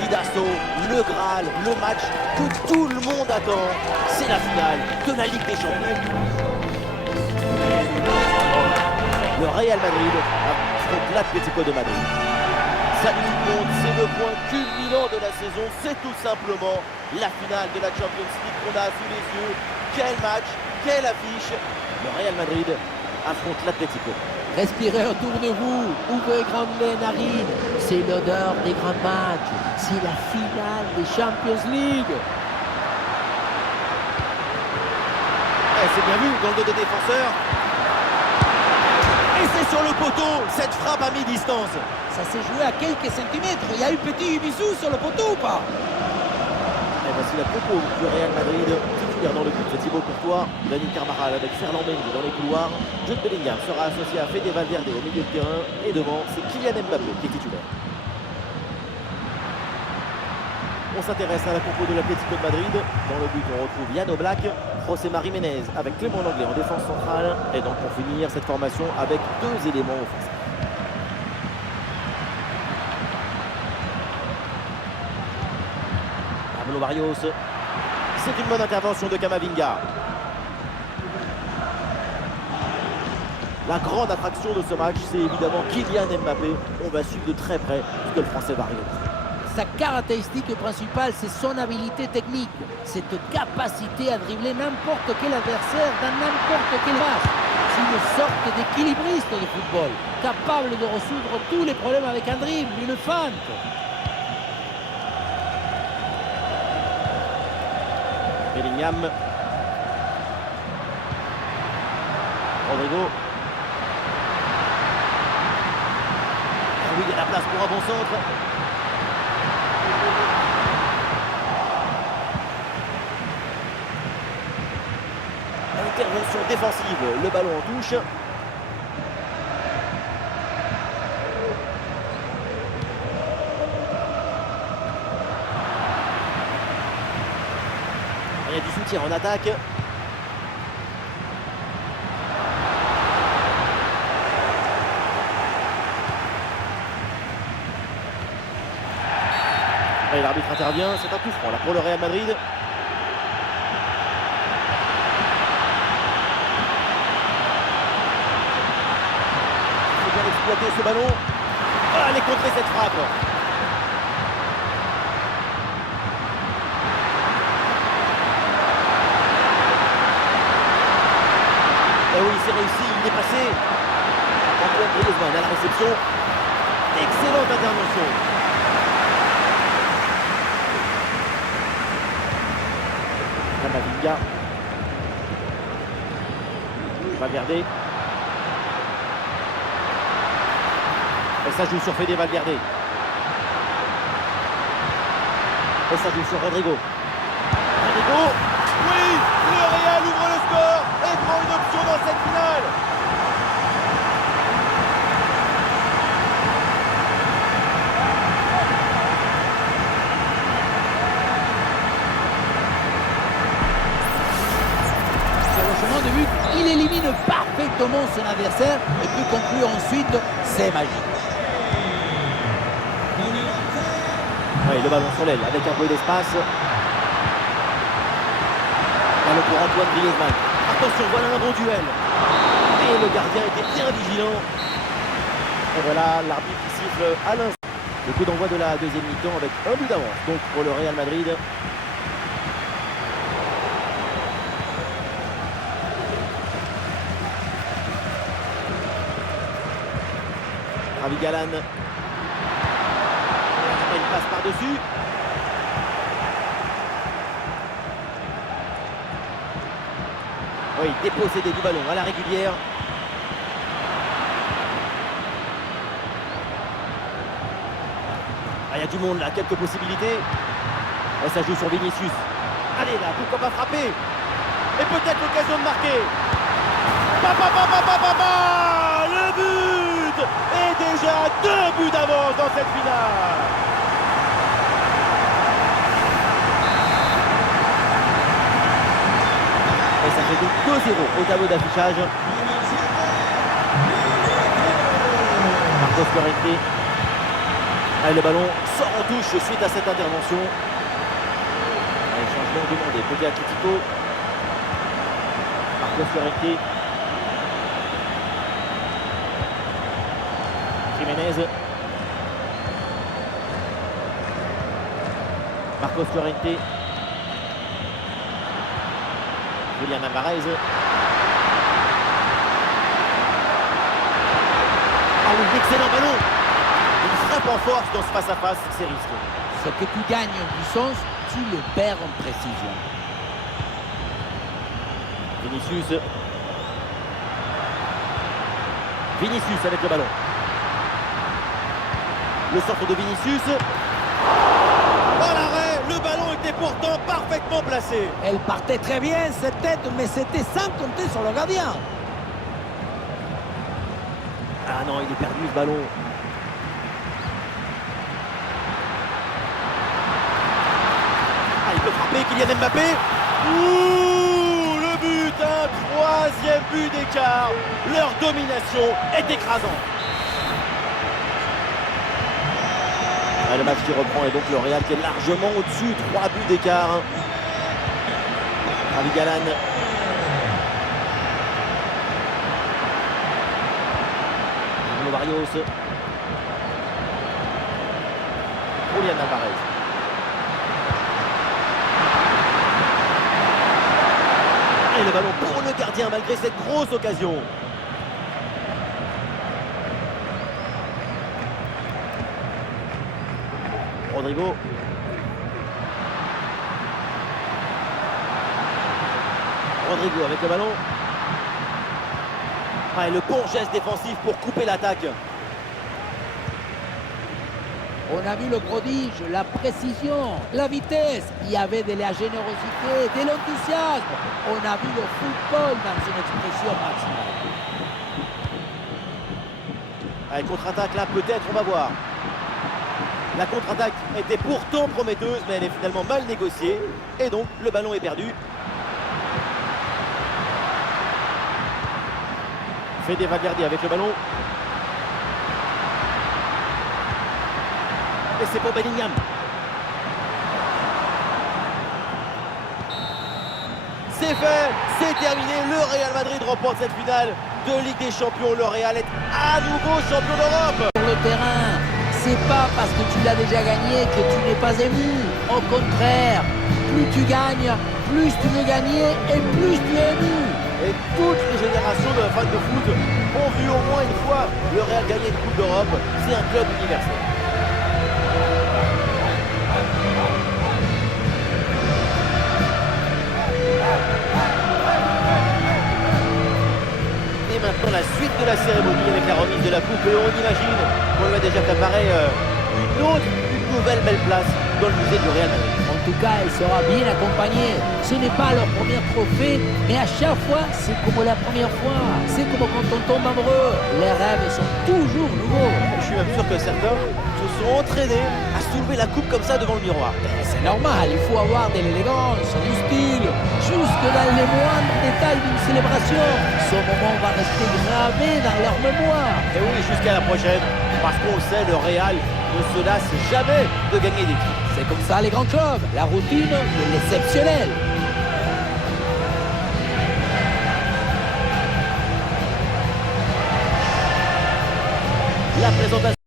partidazo, le Graal, le match que tout le monde attend. C'est la finale de la Ligue des Champions. Le Real Madrid affronte l'Atlético de Madrid. Salut tout le monde, c'est le point culminant de la saison. C'est tout simplement la finale de la Champions League qu'on a sous les yeux. Quel match, quelle affiche. Le Real Madrid affronte l'Atlético. Respirez autour de vous, ouvrez grand les narines. C'est l'odeur des grands matchs. C'est la finale des Champions League. C'est bien vu dans le dos des défenseurs. Et c'est sur le poteau, cette frappe à mi-distance. Ça s'est joué à quelques centimètres. Il y a eu petit bisou sur le poteau ou pas? Et voici la compo du Real Madrid. Titulaire dans le but, c'est Thibaut Courtois, Dani Carvajal avec Ferland Mendy dans les couloirs. Jude Bellingham sera associé à Fede Valverde au milieu de terrain. Et devant, c'est Kylian Mbappé qui est titulaire. On s'intéresse à la compo de l'Atlético de Madrid. Dans le but, on retrouve Yann Oblak, José Marie Menez avec Clément Lenglet en défense centrale. Et donc pour finir cette formation avec deux éléments offensifs. Pablo Barrios. C'est une bonne intervention de Camavinga. La grande attraction de ce match, c'est évidemment Kylian Mbappé. On va suivre de très près ce que le Français va réaliser. Sa caractéristique principale, c'est son habilité technique. Cette capacité à dribbler n'importe quel adversaire dans n'importe quel match. C'est une sorte d'équilibriste de football, capable de résoudre tous les problèmes avec un dribble, une feinte. Bellingham. Rodrigo. Ah oui, il y a la place pour un bon centre. Intervention défensive, le ballon en touche. Il y a du soutien en attaque. Et l'arbitre intervient, c'est un coup franc là pour le Real Madrid. Exploiter ce ballon. Allez contrer cette frappe. Et oui, c'est réussi, il est passé. Antoine Griezmann à la réception. Excellente intervention. Camavinga. Valverde. Et ça joue sur Fede Valverde. Et ça joue sur Rodrigo. Rodrigo. Oui, le Real ouvre le score et prend une option dans cette finale. Sur le chemin de but, il élimine parfaitement son adversaire et peut conclure ensuite. C'est magique. Oui, le ballon sur l'aile avec un peu d'espace. Ballon pour Antoine Griezmann. Attention, voilà un bon duel. Et le gardien était bien vigilant. Et voilà l'arbitre qui siffle à l'instant. Le coup d'envoi de la deuxième mi-temps avec un but d'avance. Donc pour le Real Madrid. Ravi Galan. Il passe par-dessus. Oui, dépossédé du ballon à la régulière. Ah, il y a du monde là, quelques possibilités. Et ça joue sur Vinicius. Allez là, pourquoi pas frapper. Et peut-être l'occasion de marquer. Le but. Et déjà 2 buts d'avance dans cette finale. Et ça fait donc 2-0 au tableau d'affichage. Marcos Llorente. Allez, le ballon sort en touche suite à cette intervention. Allez, changement demandé côté Atlético. Marcos Llorente. Jiménez. Marcos Llorente. Julián Álvarez. Ah oui, excellent ballon. Une frappe en force dans ce face-à-face, c'est risqué. Ce que tu gagnes en puissance, tu le perds en précision. Vinicius avec le ballon. Le centre de Vinicius. Oh l'arrêt! Le ballon était pourtant parfaitement placé. Elle partait très bien, cette tête, mais c'était sans compter sur le gardien. Ah non, il est perdu ce ballon. Ah, il peut frapper, Kylian Mbappé. Ouh, le but, un troisième but d'écart. Leur domination est écrasante. Ah, le match qui reprend et donc le Real qui est largement au-dessus, 3 buts d'écart. Javi Galán. Bruno Barrios. Julián Álvarez. Et le ballon pour le gardien malgré cette grosse occasion. Rodrigo. Rodrigo avec le ballon. Ah, et le bon geste défensif pour couper l'attaque. On a vu le prodige, la précision, la vitesse. Il y avait de la générosité, de l'enthousiasme. On a vu le football dans son expression maximale. Allez, contre-attaque là, peut-être, on va voir. La contre-attaque était pourtant prometteuse, mais elle est finalement mal négociée. Et donc, le ballon est perdu. Fede Valverde avec le ballon. Et c'est pour Bellingham. C'est fait, c'est terminé. Le Real Madrid remporte cette finale de Ligue des Champions. Le Real est à nouveau champion d'Europe. Sur le terrain, c'est pas parce que tu l'as déjà gagné que tu n'es pas ému. Au contraire, plus tu gagnes, plus tu veux gagner et plus tu es ému. Et toutes les générations de fans de foot ont vu au moins une fois le Real gagner une Coupe d'Europe. C'est un club universel. Et maintenant la suite de la cérémonie avec la remise de la coupe. Et on imagine qu'on lui a déjà préparé une nouvelle belle place dans le musée du Real Madrid. En tout cas, elle sera bien accompagnée. Ce n'est pas leur premier trophée, mais à chaque fois, c'est comme la première fois. C'est comme quand on tombe amoureux. Les rêves sont toujours nouveaux. Je suis même sûr que certains se sont entraînés à soulever la coupe comme ça devant le miroir. C'est normal, il faut avoir de l'élégance, du style, jusque dans les moindres détails d'une célébration. Ce moment va rester gravé dans leur mémoire. Et oui, jusqu'à la prochaine, parce qu'on le sait, le Real ne se lasse jamais de gagner des titres. C'est comme ça les grands clubs, la routine de l'exceptionnel. La présentation.